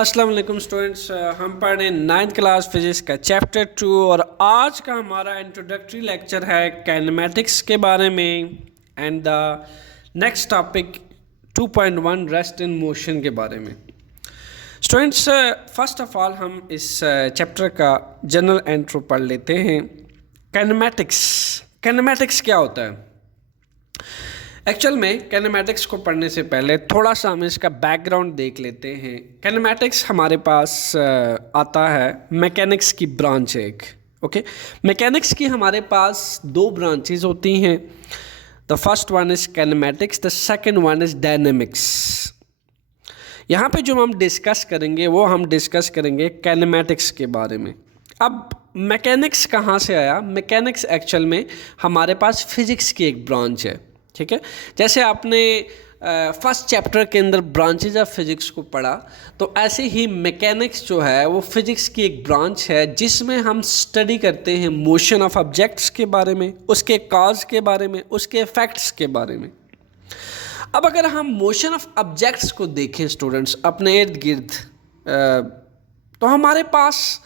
अस्सलाम वालेकुम स्टूडेंट्स, हम पढ़ रहे हैं 9th क्लास फिजिक्स का चैप्टर 2 और आज का हमारा इंट्रोडक्टरी लेक्चर है काइनेमैटिक्स के बारे में and the next topic 2.1 rest in motion के बारे में। स्टूडेंट्स, फर्स्ट ऑफ ऑल हम इस चैप्टर का जनरल इंट्रो पढ़ लेते हैं। काइनेमैटिक्स क्या होता है? एक्चुअल में काइनेमैटिक्स को पढ़ने से पहले थोड़ा सा हम इसका बैकग्राउंड देख लेते हैं। काइनेमैटिक्स हमारे पास आता है मैकेनिक्स की ब्रांच एक। ओके, मैकेनिक्स की हमारे पास दो ब्रांचेस होती हैं। The first one is kinematics, the second one is dynamics. यहाँ पे जो हम डिस्कस करेंगे वो हम डिस्कस करेंगे काइनेमैटिक्स के बारे में। अब मैकेनिक्स कहाँ से आया? मैकेनिक्स एक्चुअल में हमारे पास फिज़िक्स की एक ब्रांच है। ठीक है, जैसे आपने फर्स्ट चैप्टर के अंदर ब्रांचेज ऑफ फिज़िक्स को पढ़ा, तो ऐसे ही मैकेनिक्स जो है वो फिज़िक्स की एक ब्रांच है जिसमें हम स्टडी करते हैं मोशन ऑफ ऑब्जेक्ट्स के बारे में, उसके कॉज के बारे में, उसके इफ़ेक्ट्स के बारे में। अब अगर हम मोशन ऑफ ऑब्जेक्ट्स को देखें स्टूडेंट्स अपने इर्द गिर्द, तो हमारे पास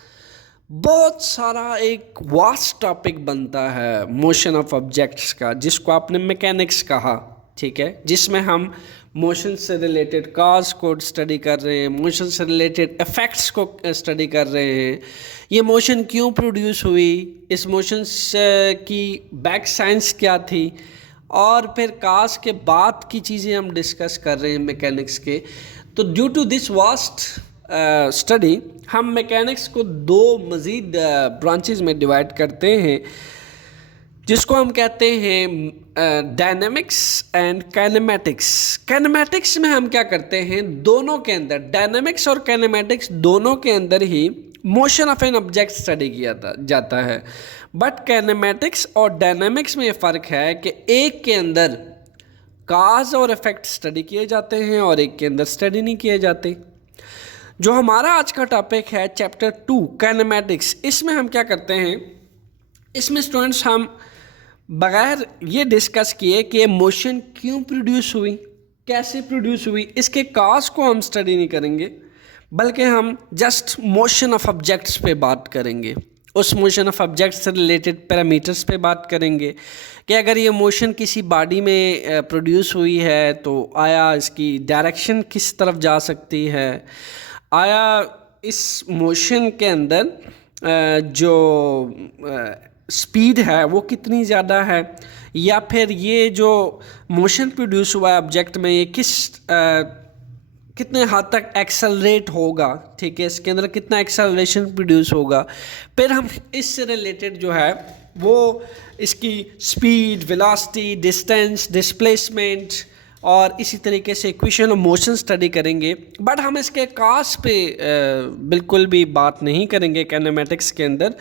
बहुत सारा एक वास्ट टॉपिक बनता है मोशन ऑफ ऑब्जेक्ट्स का, जिसको आपने मैकेनिक्स कहा। ठीक है, जिसमें हम मोशन से रिलेटेड कॉज को स्टडी कर रहे हैं, मोशन से रिलेटेड इफ़ेक्ट्स को स्टडी कर रहे हैं। ये मोशन क्यों प्रोड्यूस हुई, इस मोशन की बैक साइंस क्या थी, और फिर कॉज के बाद की चीज़ें हम डिस्कस कर रहे हैं मैकेनिक्स के। तो due to this vast study हम मैकेनिक्स को दो मज़ीद ब्रांचेस में डिवाइड करते हैं, जिसको हम कहते हैं डायनेमिक्स एंड काइनेमैटिक्स। काइनेमैटिक्स में हम क्या करते हैं, दोनों के अंदर, डायनेमिक्स और काइनेमैटिक्स दोनों के अंदर ही motion of an object study किया जाता है। बट काइनेमैटिक्स और डायनेमिक्स में ये फ़र्क है कि एक के अंदर काज और इफ़ेक्ट स्टडी किए जाते हैं और एक के अंदर स्टडी नहीं किए जाते। जो हमारा आज का टॉपिक है चैप्टर 2 काइनेमैटिक्स, इसमें हम क्या करते हैं, इसमें स्टूडेंट्स हम बगैर ये डिस्कस किए कि मोशन क्यों प्रोड्यूस हुई, कैसे प्रोड्यूस हुई, इसके काज को हम स्टडी नहीं करेंगे, बल्कि हम जस्ट मोशन ऑफ ऑब्जेक्ट्स पे बात करेंगे। उस मोशन ऑफ ऑब्जेक्ट्स से रिलेटेड पैरामीटर्स पे बात करेंगे कि अगर ये मोशन किसी बॉडी में प्रोड्यूस हुई है तो आया इसकी डायरेक्शन किस तरफ जा सकती है, आया इस मोशन के अंदर जो स्पीड है वो कितनी ज़्यादा है, या फिर ये जो मोशन प्रोड्यूस हुआ है ऑब्जेक्ट में ये कितने हद तक एक्सेलरेट होगा। ठीक है, इसके अंदर कितना एक्सेलरेशन प्रोड्यूस होगा। फिर हम इससे रिलेटेड जो है वो इसकी स्पीड, वेलोसिटी, डिस्टेंस, डिस्प्लेसमेंट और इसी तरीके से इक्वेशन ऑफ मोशन स्टडी करेंगे। बट हम इसके काज पे बिल्कुल भी बात नहीं करेंगे काइनेमैटिक्स के अंदर।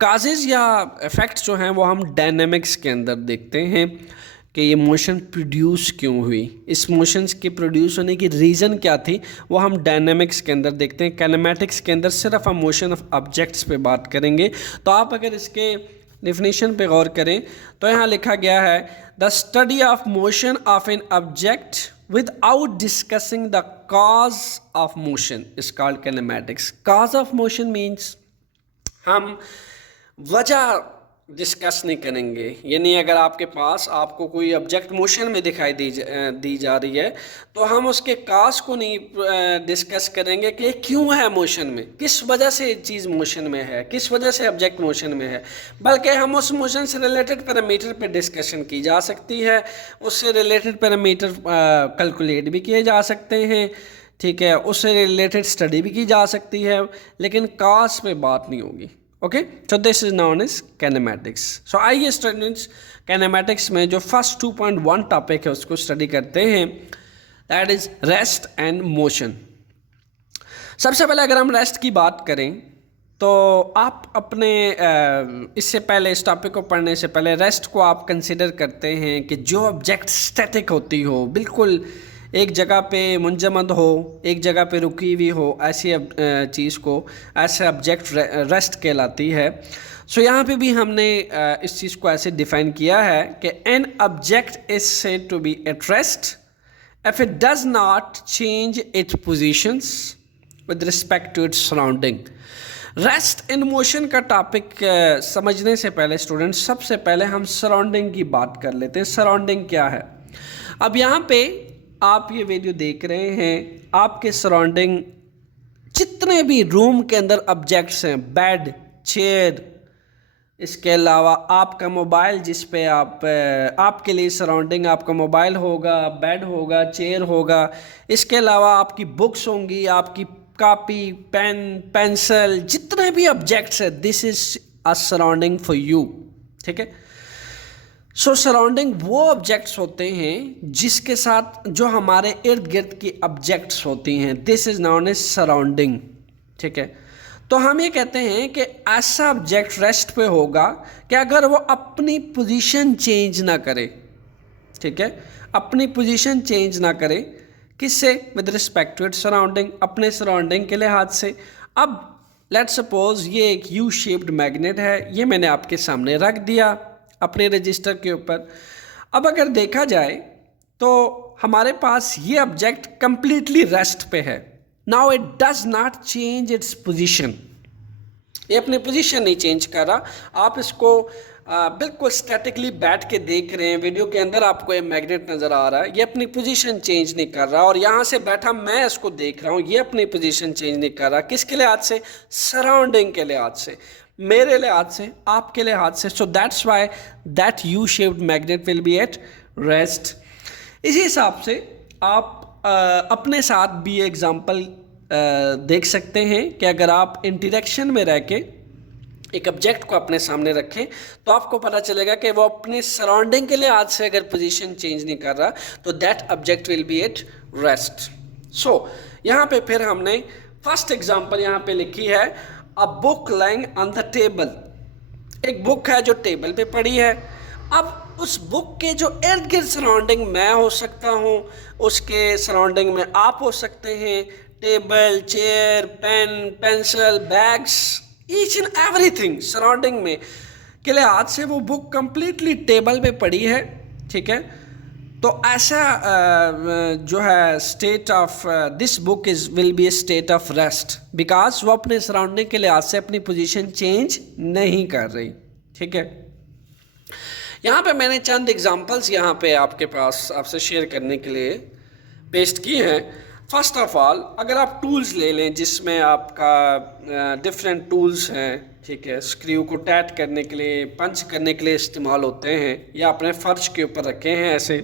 काजेज या इफ़ेक्ट्स जो हैं वो हम डायनेमिक्स के अंदर देखते हैं कि ये मोशन प्रोड्यूस क्यों हुई, इस मोशंस के प्रोड्यूस होने की रीज़न क्या थी, वो हम डायनेमिक्स के अंदर देखते हैं। काइनेमैटिक्स के अंदर सिर्फ हम मोशन ऑफ ऑब्जेक्ट्स पे बात करेंगे। तो आप अगर इसके डेफिनेशन पे गौर करें तो यहाँ लिखा गया है, the study of motion of an object without discussing the cause of motion is called kinematics. Cause of motion means हम वजह डिस्कस नहीं करेंगे, यानी अगर आपके पास आपको कोई ऑब्जेक्ट मोशन में दिखाई दी जा रही है तो हम उसके काज को नहीं डिस्कस करेंगे कि क्यों है मोशन में, किस वजह से चीज़ मोशन में है, किस वजह से ऑब्जेक्ट मोशन में है, बल्कि हम उस मोशन से रिलेटेड पैरामीटर पे डिस्कशन की जा सकती है, उससे रिलेटेड पैरामीटर कैलकुलेट भी किए जा सकते हैं। ठीक है, उससे रिलेटेड स्टडी भी की जा सकती है, लेकिन काज पे बात नहीं होगी। Okay, so this is known as kinematics. So आइए स्टूडेंट्स काइनेमैटिक्स में जो फर्स्ट 2.1 टॉपिक है उसको स्टडी करते हैं, that is rest and motion. सबसे पहले अगर हम रेस्ट की बात करें तो आप अपने इससे पहले इस टॉपिक को पढ़ने से पहले रेस्ट को आप कंसिडर करते हैं कि जो ऑब्जेक्ट स्टैटिक होती हो, बिल्कुल एक जगह पे मुंजमद हो, एक जगह पे रुकी हुई हो, ऐसी चीज़ को, ऐसे ऑब्जेक्ट रेस्ट कहलाती है। सो यहाँ पे भी हमने इस चीज़ को ऐसे डिफाइन किया है कि an object is said to be at rest if it does not change its positions with respect to its surrounding. Rest in motion का टॉपिक समझने से पहले स्टूडेंट्स, सबसे पहले हम सराउंडिंग की बात कर लेते हैं। सराउंडिंग क्या है? अब यहाँ पे आप ये वीडियो देख रहे हैं, आपके सराउंडिंग जितने भी रूम के अंदर ऑब्जेक्ट्स हैं, बेड, चेयर, इसके अलावा आपका मोबाइल जिस पे आपके लिए सराउंडिंग आपका मोबाइल होगा, बेड होगा, चेयर होगा, इसके अलावा आपकी बुक्स होंगी, आपकी कॉपी, पेन, पेंसिल, जितने भी ऑब्जेक्ट्स हैं, this is a surrounding for you. ठीक है। सो सराउंडिंग वो ऑब्जेक्ट्स होते हैं जिसके साथ जो हमारे इर्द गिर्द की ऑब्जेक्ट्स होती हैं, this is known as surrounding. ठीक है। तो हम ये कहते हैं कि ऐसा ऑब्जेक्ट रेस्ट पे होगा कि अगर वो अपनी पोजीशन चेंज ना करे, ठीक है, अपनी पोजीशन चेंज ना करे, किससे? With respect to its surrounding, अपने सराउंडिंग के लिहाज से। अब लेट्स सपोज ये एक यू शेप्ड मैग्नेट है, ये मैंने आपके सामने रख दिया अपने रजिस्टर के ऊपर। अब अगर देखा जाए तो हमारे पास ये ऑब्जेक्ट कंप्लीटली रेस्ट पे है। Now it does not change its position, ये अपनी पोजीशन नहीं चेंज कर रहा। आप इसको बिल्कुल स्टैटिकली बैठ के देख रहे हैं, वीडियो के अंदर आपको ये मैग्नेट नज़र आ रहा है, ये अपनी पोजीशन चेंज नहीं कर रहा। और यहाँ से बैठा मैं इसको देख रहा हूँ, ये अपनी पोजीशन चेंज नहीं कर रहा। किसके लिहाज से? सराउंडिंग के लिहाज से, मेरे लिहाज से, आपके लिहाज से। सो that's Y that U shaped magnet will be at rest. इसी हिसाब से आप अपने साथ भी एग्जाम्पल देख सकते हैं कि अगर आप इंटरेक्शन में रह के एक ऑब्जेक्ट को अपने सामने रखें तो आपको पता चलेगा कि वो अपने सराउंडिंग के लिहाज से अगर पोजीशन चेंज नहीं कर रहा तो that object will be at rest. So यहाँ पे फिर हमने फर्स्ट एग्जांपल यहाँ पे लिखी है, a book lying on the table. एक बुक है जो टेबल पे पड़ी है। अब उस बुक के जो इर्द गिर्द सराउंडिंग मैं हो सकता हूँ, उसके सराउंडिंग में आप हो सकते हैं। Table, chair, pen, pencil, bags, each and everything surrounding में के लिहाज से वो बुक कंप्लीटली टेबल पे पड़ी है। ठीक है। तो ऐसा जो है state of this book is will be A state of rest, because वो अपने सराउंडिंग के लिहाज से अपनी पोजीशन चेंज नहीं कर रही। ठीक है। यहाँ पे मैंने चंद एग्जांपल्स यहाँ पे आपके पास आपसे शेयर करने के लिए पेस्ट की हैं। फर्स्ट ऑफ ऑल, अगर आप टूल्स ले लें जिसमें आपका डिफरेंट टूल्स हैं, ठीक है, स्क्रू को टाइट करने के लिए, पंच करने के लिए इस्तेमाल होते हैं, या अपने फर्श के ऊपर रखे हैं ऐसे।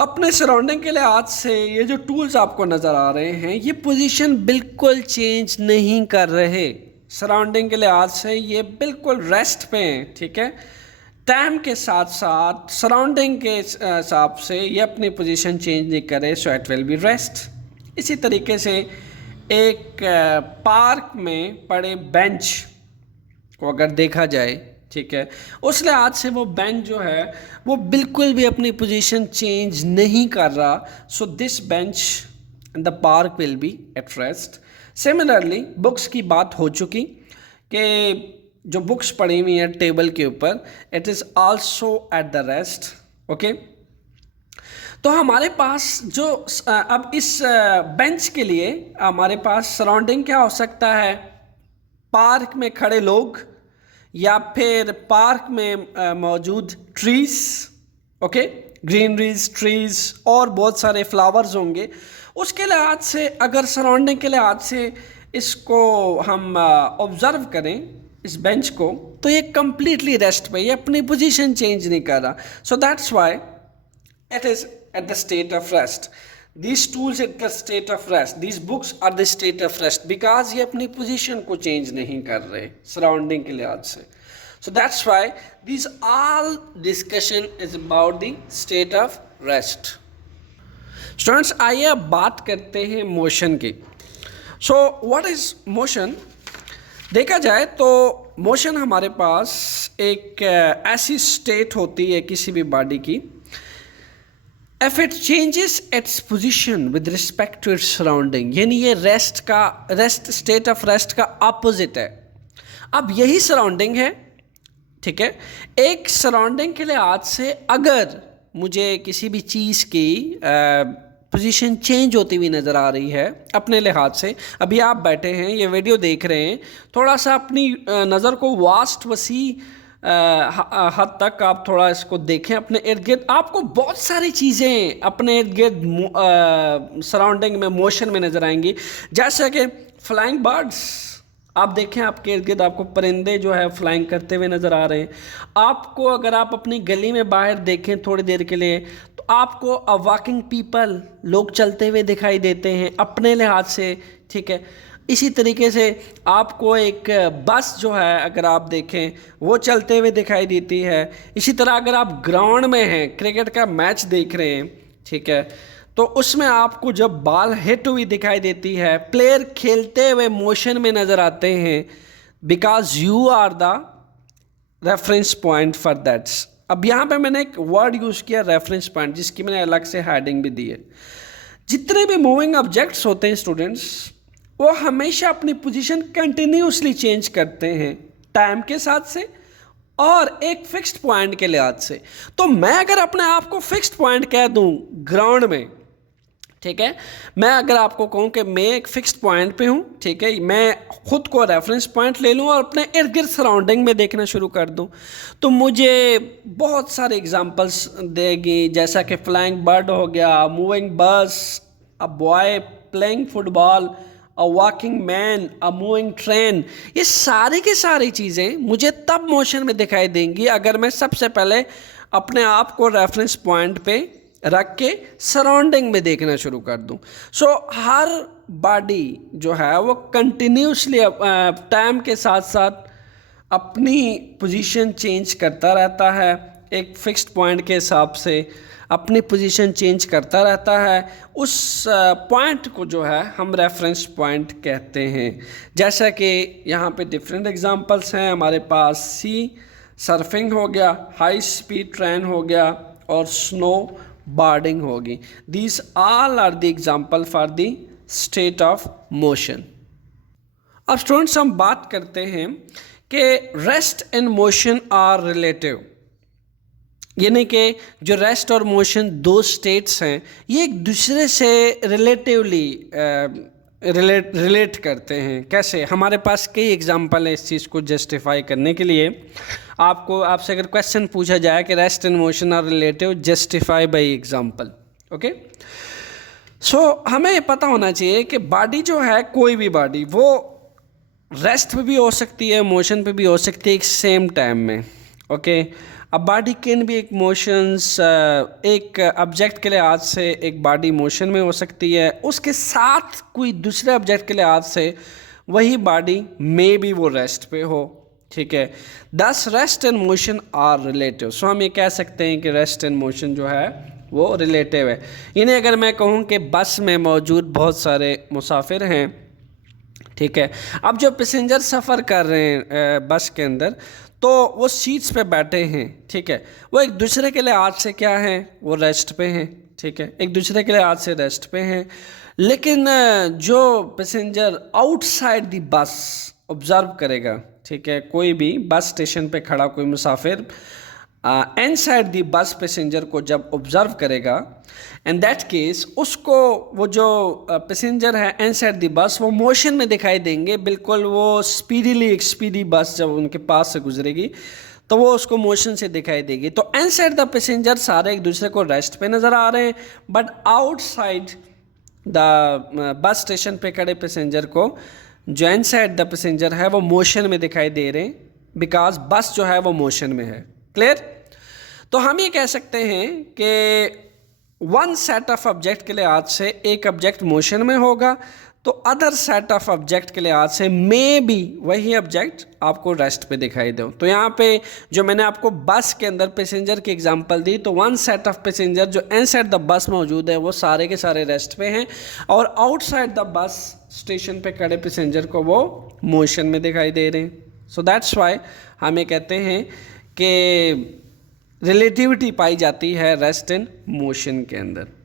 अपने सराउंडिंग के लिहाज से ये जो टूल्स आपको नज़र आ रहे हैं, ये पोजीशन बिल्कुल चेंज नहीं कर रहे। सराउंडिंग के लिहाज से ये बिल्कुल रेस्ट पे हैं। ठीक है। टाइम के साथ साथ सराउंडिंग के हिसाब से ये अपनी पोजीशन चेंज नहीं करे, so it will be rest. इसी तरीके से एक पार्क में पड़े बेंच को अगर देखा जाए, ठीक है, उस लिहाज से वो बेंच जो है वो बिल्कुल भी अपनी पोजीशन चेंज नहीं कर रहा। So this bench in the park will be at rest. Similarly books की बात हो चुकी कि जो बुक्स पड़ी हुई हैं टेबल के ऊपर, it is also at the rest. Okay. तो हमारे पास जो अब इस बेंच के लिए हमारे पास सराउंडिंग क्या हो सकता है? पार्क में खड़े लोग, या फिर पार्क में मौजूद ट्रीज, ओके, ग्रीनरीज, ट्रीज, और बहुत सारे फ्लावर्स होंगे। उसके लिहाज से अगर सराउंडिंग के लिहाज से इसको हम ऑब्ज़र्व करें इस बेंच को, तो ये कम्प्लीटली रेस्ट पे, ये अपनी पोजीशन चेंज नहीं कर रहा। So that's why it is at the state of rest. These tools at the state of rest, these books are the state of rest, because ये अपनी पोजीशन को चेंज नहीं कर रहे सराउंडिंग के लिहाज से। सो that's why this all discussion is about the state of rest. Students, आइए अब बात करते हैं मोशन की। So what is motion? देखा जाए तो मोशन हमारे पास एक ऐसी स्टेट होती है किसी भी बॉडी की, if it changes its position with respect to its surrounding, यानी ये रेस्ट स्टेट ऑफ रेस्ट का अपोजिट है। अब यही सराउंडिंग है। ठीक है। एक सराउंडिंग के लिहाज से अगर मुझे किसी भी चीज़ की पोजीशन चेंज होती हुई नज़र आ रही है अपने लिहाज से। अभी आप बैठे हैं, ये वीडियो देख रहे हैं, थोड़ा सा अपनी नज़र को वास्ट वसी हद तक आप थोड़ा इसको देखें अपने इर्द गिर्द। आपको बहुत सारी चीज़ें अपने इर्द गिर्द सराउंडिंग में मोशन में नज़र आएंगी, जैसे कि फ्लाइंग बर्ड्स। आप देखें आपके इर्द गिर्द आपको परिंदे जो है फ्लाइंग करते हुए नज़र आ रहे हैं। आपको अगर आप अपनी गली में बाहर देखें थोड़ी देर के लिए तो आपको वॉकिंग पीपल, लोग चलते हुए दिखाई देते हैं अपने लिहाज से, ठीक है। इसी तरीके से आपको एक बस जो है अगर आप देखें वो चलते हुए दिखाई देती है। इसी तरह अगर आप ग्राउंड में हैं, क्रिकेट का मैच देख रहे हैं, ठीक है, तो उसमें आपको जब बॉल हिट हुई दिखाई देती है, प्लेयर खेलते हुए मोशन में नज़र आते हैं, because you are the reference point for that's. अब यहाँ पे मैंने एक वर्ड यूज़ किया रेफरेंस पॉइंट, जिसकी मैंने अलग से हेडिंग भी दी है। जितने भी मूविंग ऑब्जेक्ट्स होते हैं स्टूडेंट्स, वो हमेशा अपनी पोजीशन कंटिन्यूसली चेंज करते हैं टाइम के साथ से और एक फिक्स्ड पॉइंट के लिहाज से। तो मैं अगर अपने आप को फिक्स्ड पॉइंट कह दूं ग्राउंड में, ठीक है, मैं अगर आपको कहूं कि मैं एक फिक्स्ड पॉइंट पे हूं, ठीक है, मैं खुद को रेफरेंस पॉइंट ले लूं और अपने इर्द गिर्द सराउंडिंग में देखना शुरू कर दूं, तो मुझे बहुत सारे एग्जांपल्स देगी, जैसा कि फ्लाइंग बर्ड हो गया, मूविंग बस, a boy playing football, a walking man, a moving train. ये सारी की सारी चीज़ें मुझे तब मोशन में दिखाई देंगी अगर मैं सबसे पहले अपने आप को रेफरेंस पॉइंट पे रख के सराउंडिंग में देखना शुरू कर दूं। सो हर बॉडी जो है वो कंटिन्यूसली टाइम के साथ साथ अपनी पोजीशन चेंज करता रहता है, एक फिक्स्ड पॉइंट के हिसाब से अपनी पोजीशन चेंज करता रहता है। उस पॉइंट को जो है हम रेफरेंस पॉइंट कहते हैं। जैसा कि यहाँ पे डिफरेंट एग्जांपल्स हैं हमारे पास, सी सर्फिंग हो गया, हाई स्पीड ट्रेन हो गया और स्नो बॉर्डिंग होगी। These all are the example for the state of motion. अब स्टूडेंट्स हम बात करते हैं कि rest and motion are relative, यानी कि जो रेस्ट और मोशन दो स्टेट्स हैं ये एक दूसरे से रिलेटिवली रिलेट करते हैं। कैसे? हमारे पास कई एग्जांपल है इस चीज़ को जस्टिफाई करने के लिए। आपसे अगर क्वेश्चन पूछा जाए कि rest and motion are relative, justify by example. Okay, so हमें पता होना चाहिए कि बॉडी जो है, कोई भी बॉडी, वो रेस्ट पे भी हो सकती है, मोशन पे भी हो सकती है एक सेम टाइम में। ओके, अब बॉडी कैन भी एक मोशंस, एक ऑब्जेक्ट के लिहाज से एक बॉडी मोशन में हो सकती है, उसके साथ कोई दूसरे ऑब्जेक्ट के लिहाज से वही बॉडी में भी वो रेस्ट पे हो, ठीक है। This rest and motion are relative. So हम ये कह सकते हैं कि रेस्ट एंड मोशन जो है वो रिलेटिव है। यानी अगर मैं कहूँ कि बस में मौजूद बहुत सारे मुसाफिर हैं, ठीक है, अब जो पैसेंजर सफ़र कर रहे हैं बस के अंदर, तो वो सीट्स पे बैठे हैं, ठीक है, वो एक दूसरे के लिए आज से क्या हैं, वो रेस्ट पे हैं, ठीक है, एक दूसरे के लिए आज से रेस्ट पे हैं। लेकिन जो पैसेंजर आउटसाइड दी बस ऑब्ज़र्व करेगा, ठीक है, कोई भी बस स्टेशन पे खड़ा कोई मुसाफिर इनसाइड दी बस पैसेंजर को जब ऑब्ज़र्व करेगा, इन दैट केस उसको वो जो पैसेंजर है इनसाइड दी बस वो मोशन में दिखाई देंगे। बिल्कुल वो स्पीडीली, एक स्पीडी बस जब उनके पास से गुजरेगी तो वो उसको मोशन से दिखाई देगी। तो इनसाइड द पैसेंजर सारे एक दूसरे को रेस्ट पे नज़र आ रहे हैं, but outside the bus station पे खड़े पैसेंजर को जो इनसाइड द पैसेंजर है वो मोशन में दिखाई दे रहे हैं, बिकॉज बस जो है वो मोशन में है। क्लियर? तो हम ये कह सकते हैं कि वन सेट ऑफ ऑब्जेक्ट के लिहाज से एक ऑब्जेक्ट मोशन में होगा, तो अदर सेट ऑफ ऑब्जेक्ट के लिहाज से मे बी वही ऑब्जेक्ट आपको रेस्ट पे दिखाई दो। तो यहाँ पे जो मैंने आपको बस के अंदर पैसेंजर की एग्जांपल दी, तो वन सेट ऑफ पैसेंजर जो इनसाइड द बस मौजूद है वो सारे के सारे रेस्ट पे हैं, और आउटसाइड द बस स्टेशन पे खड़े पैसेंजर को वो मोशन में दिखाई दे रहे हैं। सो दैट्स वाई हम ये कहते हैं कि रिलेटिविटी पाई जाती है रेस्ट एंड मोशन के अंदर।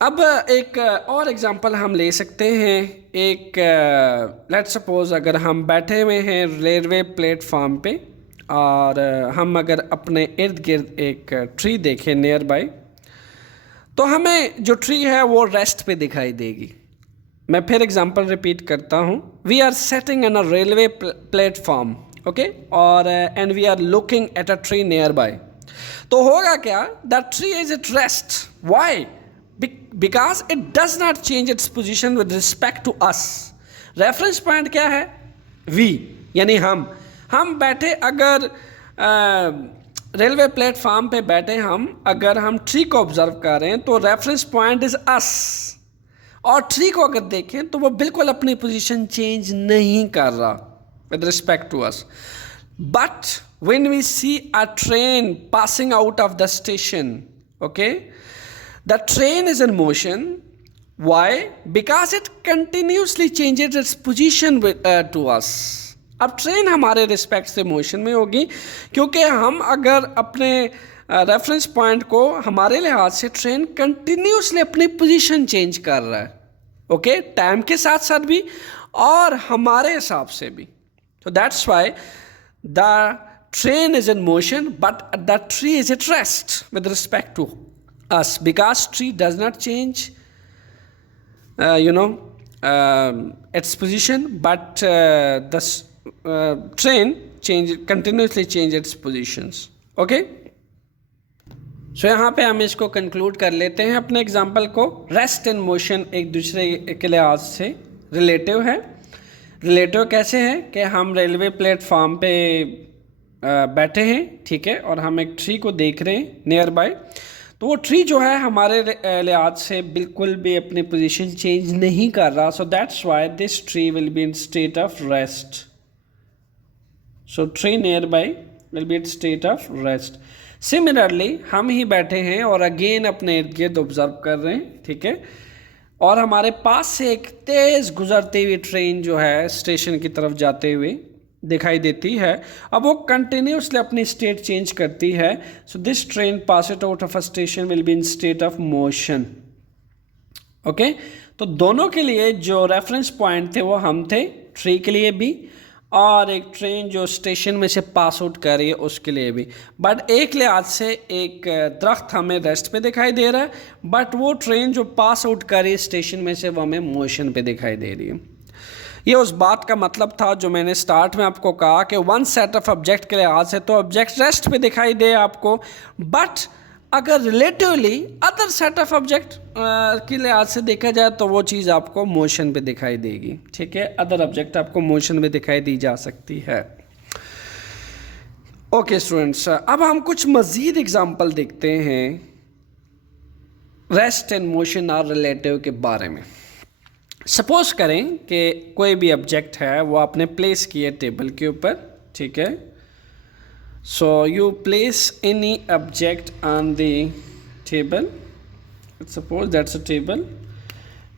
अब एक और एग्जांपल हम ले सकते हैं। एक लेट्स सपोज अगर हम बैठे हुए हैं रेलवे प्लेटफॉर्म पे, और हम अगर अपने इर्द गिर्द एक ट्री देखें नियर बाय, तो हमें जो ट्री है वो रेस्ट पे दिखाई देगी। मैं फिर एग्जांपल रिपीट करता हूँ। We are setting in a railway platform, okay, और and we are looking at a tree nearby. तो होगा क्या, the tree is at rest. Why? Because it does not change its position with respect to us. Reference point क्या है? We, यानी हम बैठे अगर रेलवे प्लेटफॉर्म पे बैठे अगर हम ट्री को ऑब्जर्व कर रहे हैं तो रेफरेंस पॉइंट इज अस, और ट्री को अगर देखें तो वो बिल्कुल अपनी पोजीशन चेंज नहीं कर रहा with respect to us. But when we see a train passing out of the station, okay, the train is in motion. Why? Because it continuously changes its position to us. अब train हमारे respect से motion में होगी क्योंकि हम अगर अपने reference point को हमारे लिहाज से ट्रेन कंटिन्यूसली अपनी पोजीशन चेंज कर रहा है, ओके, टाइम के साथ साथ भी और हमारे हिसाब से भी। तो that's why the train is in motion but the tree is at rest with respect to us, because tree does not change its position, but the train continuously change its positions, okay? सो यहाँ पे हम इसको conclude कर लेते हैं अपने example को। Rest and motion एक दूसरे के लिहाज से रिलेटिव है। रिलेटिव कैसे है कि हम रेलवे प्लेटफॉर्म पे बैठे हैं, ठीक है, और हम एक ट्री को देख रहे हैं नियर बाय। तो वो ट्री जो है हमारे लिहाज से बिल्कुल भी अपनी पोजीशन चेंज नहीं कर रहा। So that's why this tree will be in state of rest. So tree near by will be in state of rest. Similarly हम ही बैठे हैं और अगेन अपने इर्द गिर्द ऑब्जर्व कर रहे हैं, ठीक है, और हमारे पास से एक तेज़ गुजरती हुई ट्रेन जो है स्टेशन की तरफ जाते हुए दिखाई देती है। अब वो कंटिन्यूसली अपनी स्टेट चेंज करती है। So this train pass it out of a station will be in state of motion, okay. तो दोनों के लिए जो रेफरेंस पॉइंट थे वो हम थे, ट्री के लिए भी और एक ट्रेन जो स्टेशन में से पास आउट कर रही है उसके लिए भी। बट एक लिहाज से एक दरख्त हमें रेस्ट पे दिखाई दे रहा है, बट वो ट्रेन जो पास आउट कर रही है स्टेशन में से वो हमें मोशन पे दिखाई दे रही है। ये उस बात का मतलब था जो मैंने स्टार्ट में आपको कहा कि वन सेट ऑफ ऑब्जेक्ट के लिहाज से तो ऑब्जेक्ट रेस्ट पे दिखाई दे आपको, बट अगर relatively other set of object के लिहाज से देखा जाए तो वो चीज़ आपको मोशन पे दिखाई देगी, ठीक है। अदर ऑब्जेक्ट आपको मोशन में दिखाई दी जा सकती है। ओके स्टूडेंट्स, अब हम कुछ मज़ीद एग्जांपल देखते हैं रेस्ट एंड मोशन और रिलेटिव के बारे में। सपोज करें कि कोई भी ऑब्जेक्ट है वो आपने प्लेस किया टेबल के ऊपर, ठीक है। So you place any object on the table. Suppose that's a table,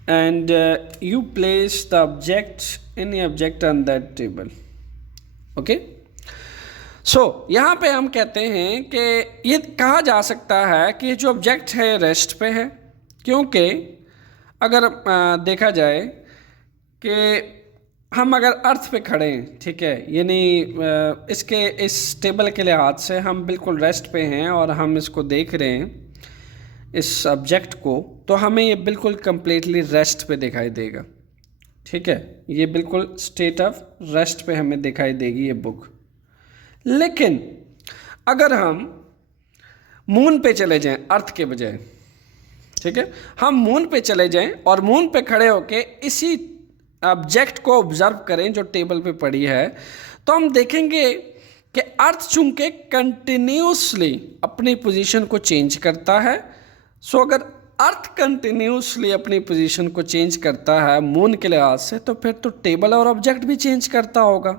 and you place the object, any object on that table. Okay. So यहाँ पे हम कहते हैं कि ये कहा जा सकता है कि जो ऑब्जेक्ट है रेस्ट पे है, क्योंकि अगर देखा जाए कि हम अगर अर्थ पे खड़े हैं, ठीक है, यानी इसके इस टेबल के लिहाज से हम बिल्कुल रेस्ट पे हैं और हम इसको देख रहे हैं इस ऑब्जेक्ट को, तो हमें ये बिल्कुल कम्प्लीटली रेस्ट पे दिखाई देगा, ठीक है। ये बिल्कुल स्टेट ऑफ रेस्ट पे हमें दिखाई देगी ये बुक। लेकिन अगर हम मून पे चले जाएं अर्थ के बजाय, ठीक है, हम मून पे चले जाएं और मून पे खड़े होके इसी ऑब्जेक्ट को ऑब्जर्व करें जो टेबल पे पड़ी है, तो हम देखेंगे कि अर्थ चूंकि कंटिन्यूसली अपनी पोजीशन को चेंज करता है। सो अगर अर्थ कंटिन्यूसली अपनी पोजीशन को चेंज करता है मून के लिहाज से, तो फिर तो टेबल और ऑब्जेक्ट भी चेंज करता होगा।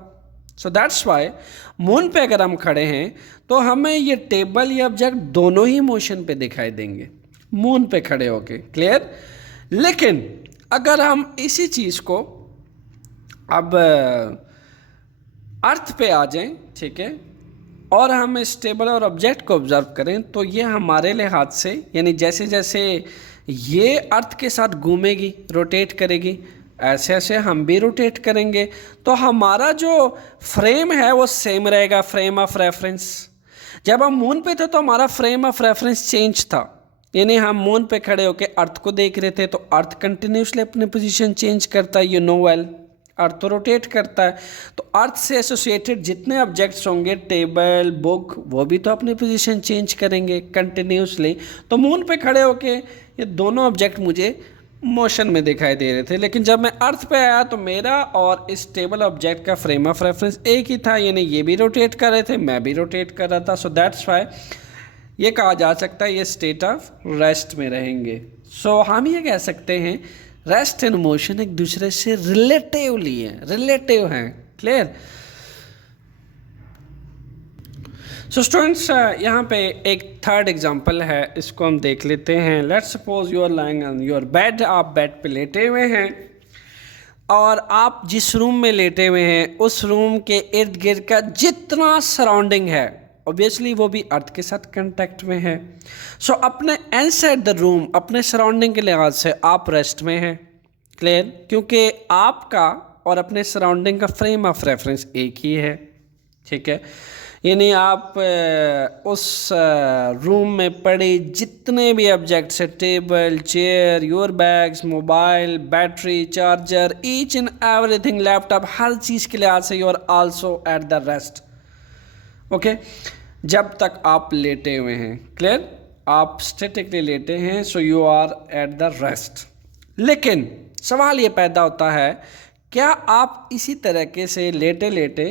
सो दैट्स वाई मून पे अगर हम खड़े हैं तो हमें ये टेबल या ऑब्जेक्ट दोनों ही मोशन पे दिखाई देंगे मून पे खड़े होके, क्लियर। लेकिन अगर हम इसी चीज़ को अब अर्थ पे आ जाएं, ठीक है, और हम इस टेबल और ऑब्जेक्ट को ऑब्जर्व करें, तो ये हमारे लिहाज से, यानी जैसे जैसे ये अर्थ के साथ घूमेगी, रोटेट करेगी, ऐसे ऐसे हम भी रोटेट करेंगे, तो हमारा जो फ्रेम है वो सेम रहेगा, फ्रेम ऑफ रेफरेंस। जब हम मून पे थे तो हमारा फ्रेम ऑफ रेफरेंस चेंज था, यानी हम मून पे खड़े होकर अर्थ को देख रहे थे तो अर्थ कंटिन्यूसली अपनी पोजीशन चेंज करता है, यू नो वेल। अर्थ तो रोटेट करता है, तो अर्थ से एसोसिएटेड जितने ऑब्जेक्ट्स होंगे, टेबल, बुक, वो भी तो अपनी पोजीशन चेंज करेंगे कंटिन्यूसली। तो मून पे खड़े होके ये दोनों ऑब्जेक्ट मुझे मोशन में दिखाई दे रहे थे, लेकिन जब मैं अर्थ पे आया तो मेरा और इस टेबल ऑब्जेक्ट का फ्रेम ऑफ रेफरेंस एक ही था, यानी ये भी रोटेट कर रहे थे, मैं भी रोटेट कर रहा था। सो दैट्स वाई ये कहा जा सकता है ये स्टेट ऑफ रेस्ट में रहेंगे। सो हम ये कह सकते हैं रेस्ट एंड मोशन एक दूसरे से रिलेटिवली है, रिलेटिव हैं। क्लियर? सो स्टूडेंट्स, यहाँ पे एक थर्ड एग्जांपल है, इसको हम देख लेते हैं। Let's suppose you are lying on your bed, आप बेड पे लेटे हुए हैं और आप जिस रूम में लेटे हुए हैं उस रूम के इर्द गिर्द का जितना सराउंडिंग है ऑब्वियसली वो भी अर्थ के साथ कांटेक्ट में है। सो अपने इनसाइड द रूम, अपने सराउंडिंग के लिहाज से आप रेस्ट में हैं। क्लियर? क्योंकि आपका और अपने सराउंडिंग का फ्रेम ऑफ रेफरेंस एक ही है। ठीक है, यानी आप उस रूम में पड़े जितने भी ऑब्जेक्ट्स है, table, chair, your bags, mobile, battery, charger, each and everything, laptop, हर चीज़ के लिहाज से you are also at the rest. Okay, जब तक आप लेटे हुए हैं। क्लियर? आप स्टैटिकली लेटे हैं, so you are at the rest. लेकिन सवाल ये पैदा होता है, क्या आप इसी तरीके से लेटे लेटे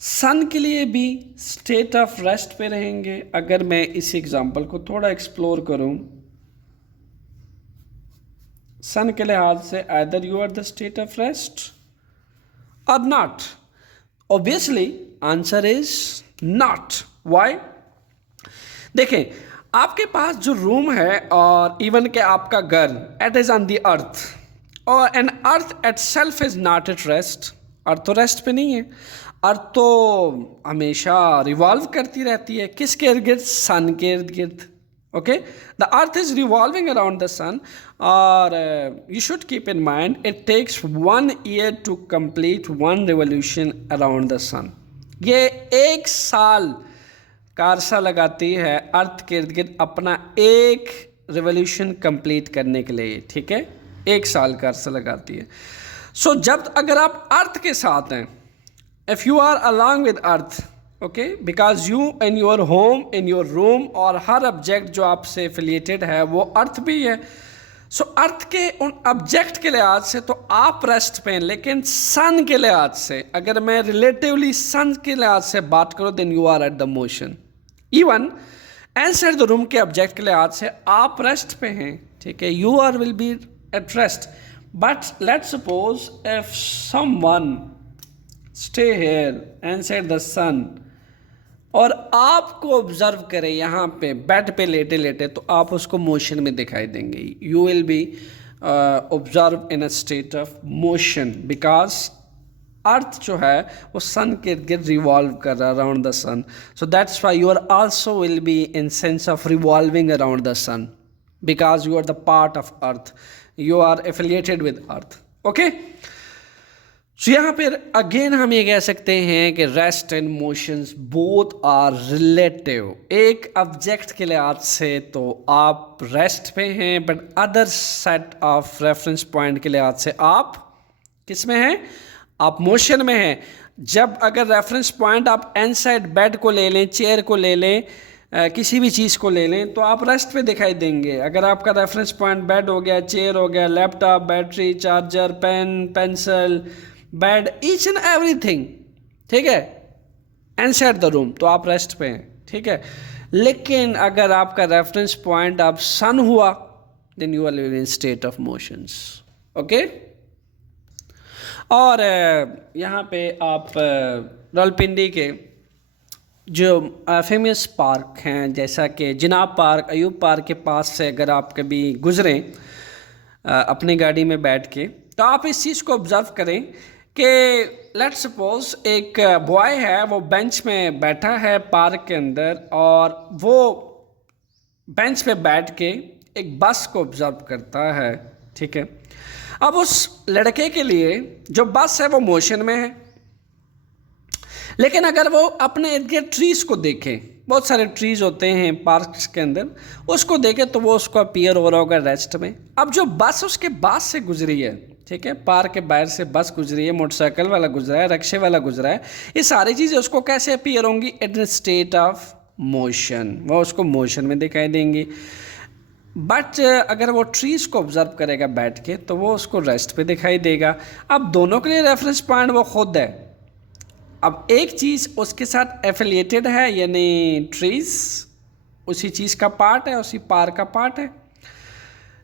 सन के लिए भी स्टेट ऑफ रेस्ट पे रहेंगे? अगर मैं इस एग्जांपल को थोड़ा एक्सप्लोर करूं, सन के लिहाज से either you are the state of rest और not. Obviously answer is not. Why? देखें, आपके पास जो रूम है और इवन के आपका घर, it is on the earth, और an earth at self is not at rest. Earth तो रेस्ट पे नहीं है, अर्थ तो हमेशा रिवॉल्व करती रहती है। किसके इर्द गिर्द? सन के इर्द गिर्द। Okay, the earth is revolving around the sun, और you should keep in mind it takes 1 year to complete 1 revolution around the sun. ये 1 साल का अरसा लगाती है अर्थ के इर्द गिर्द अपना एक रिवोल्यूशन कंप्लीट करने के लिए। ठीक है, 1 साल का अरसा लगाती है। सो जब अगर आप अर्थ के साथ हैं, if you are along with earth, okay, because you in your home, in your room, और हर ऑब्जेक्ट जो आपसे एफिलिएटेड है वो अर्थ भी है। सो अर्थ के उन ऑब्जेक्ट के लिहाज से तो आप रेस्ट पे हैं, लेकिन सन के लिहाज से, अगर मैं रिलेटिवली सन के लिहाज से बात करूँ, then you are at the motion. Even inside the room के ऑब्जेक्ट के लिहाज से आप रेस्ट पे हैं। ठीक है, you are will be at rest. But let's suppose if someone stay here inside the sun और आपको ऑब्जर्व करें यहाँ पे बेड पे लेटे लेटे, तो आप उसको मोशन में दिखाई देंगे। You will be observe in a state of motion, because अर्थ जो है वो सन के इर्द गिर्द रिवॉल्व कर रहा है around the sun. So that's why you are also will be in sense of revolving around the sun, because you are the part of earth, you are affiliated with earth. Okay, so यहाँ पर again हम ये कह सकते हैं कि rest and motions both are relative. एक object के लिहाज से तो आप रेस्ट पे हैं, but other set of reference point के लिहाज से आप किस में हैं? आप मोशन में हैं। जब अगर रेफरेंस पॉइंट आप इनसाइड बेड को ले लें, चेयर को ले लें, किसी भी चीज़ को ले लें, तो आप रेस्ट पे दिखाई देंगे। अगर आपका रेफरेंस पॉइंट बेड हो गया, चेयर हो गया, laptop, battery, charger, pen, pencil, bed, each and everything, ठीक है, इनसाइड द रूम, तो आप रेस्ट पे हैं। ठीक है, लेकिन अगर आपका रेफरेंस पॉइंट आप सन हुआ, then you are living in state of motions. Okay, और यहाँ पे आप रावलपिंडी के जो फेमस पार्क हैं, जैसा कि जिनाब पार्क, अयूब पार्क के पास से अगर आप कभी गुजरें अपनी गाड़ी में बैठ के, तो आप इस चीज़ को ऑब्ज़र्व करें कि लेट्स सपोज एक बॉय है, वो बेंच में बैठा है पार्क के अंदर, और वो बेंच पे बैठ के एक बस को ऑब्ज़र्व करता है। ठीक है, अब उस लड़के के लिए जो बस है वो मोशन में है, लेकिन अगर वो अपने इर्द गिर्द ट्रीज़ को देखें, बहुत सारे ट्रीज़ होते हैं पार्क्स के अंदर, उसको देखे तो वो उसको अपीयर हो रहा होगा रेस्ट में। अब जो बस उसके पास से गुजरी है, ठीक है, पार्क के बाहर से बस गुजरी है, मोटरसाइकिल वाला गुजरा है, रिक्शे वाला गुजरा है, ये सारी चीज़ें उसको कैसे अपीयर होंगी? इन स्टेट ऑफ मोशन, वो उसको मोशन में दिखाई देंगी। बट अगर वो ट्रीज़ को ऑब्जर्व करेगा बैठ के तो वो उसको रेस्ट पे दिखाई देगा। अब दोनों के लिए रेफरेंस पॉइंट वो खुद है। अब एक चीज़ उसके साथ एफिलिएटेड है, यानी ट्रीज़ उसी चीज़ का पार्ट है, उसी पार्क का पार्ट है।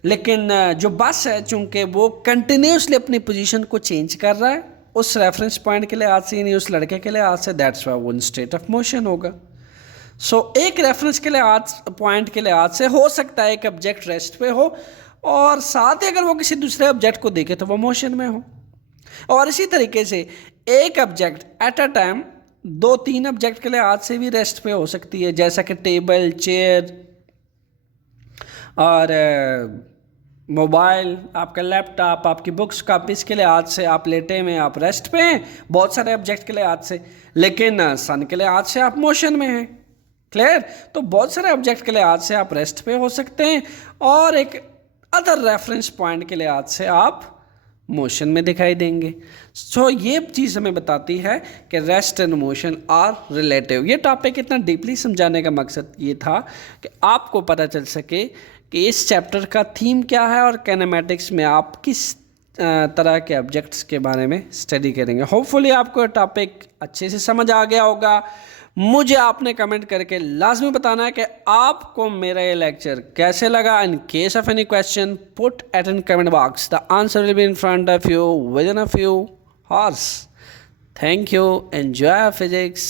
लेकिन जो बस है, चूंकि वो कंटिन्यूसली अपनी पोजीशन को चेंज कर रहा है उस रेफरेंस पॉइंट के लिहाज से, यानी उस लड़के के लिहाज से, दैट्स वाई वो इन स्टेट ऑफ मोशन होगा। सो एक रेफरेंस के लिहाज पॉइंट के लिहाज से हो सकता है एक ऑब्जेक्ट रेस्ट पे हो और साथ ही अगर वो किसी दूसरे ऑब्जेक्ट को देखे तो वो मोशन में हो। और इसी तरीके से एक object at a time 2-3 object के लिहाज से भी रेस्ट पे हो सकती है, जैसा कि टेबल, चेयर और मोबाइल, आपका लैपटॉप, आपकी बुक्स, कॉपीज़ के लिहाज से आप लेटे में आप रेस्ट पे हैं बहुत सारे ऑब्जेक्ट के लिहाज से, लेकिन सन के लिहाज से आप मोशन में हैं। क्लियर? तो बहुत सारे ऑब्जेक्ट के लिहाज से आप रेस्ट पे हो सकते हैं और एक अदर रेफरेंस पॉइंट के लिहाज से आप मोशन में दिखाई देंगे। सो ये चीज़ हमें बताती है कि rest and motion are relative. ये टॉपिक इतना डीपली समझाने का मकसद ये था कि आपको पता चल सके कि इस चैप्टर का थीम क्या है और कैनेमैटिक्स में आप किस तरह के ऑब्जेक्ट्स के बारे में स्टडी करेंगे। होपफुली आपको टॉपिक अच्छे से समझ आ गया होगा। मुझे आपने कमेंट करके लाजमी बताना है कि आपको मेरा ये लेक्चर कैसे लगा। In case of any question put at in comment box, the answer will be in front of you with in a few horse. Thank you, enjoy physics.